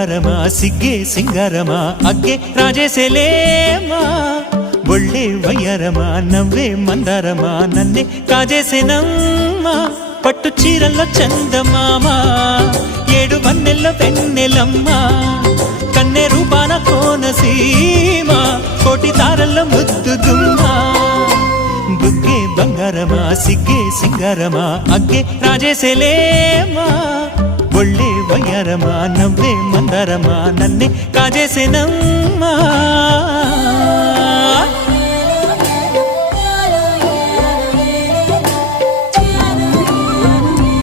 బంగారమా సిగ్గే సింగారమా అగ్గే రాజేసేలేమా ఒళ్ళే వయ్యారమా నవ్వే మందారమా నన్నే కాజేసేనమ్మా పట్టు చీరల్లో చందమామా ఏడు వన్నెల్లో వెన్నెలమ్మా కన్నె రూపాన కోనసీమ కోటి తారల్లో ముద్దుదుమ్మా బుగ్గే బంగారమా సిగ్గే సింగారమా అగ్గే రాజేసేలేమా ఒళ్ళే వయ్యారమా నవ్వే మందారమా నన్నే కాజేసేనమ్మా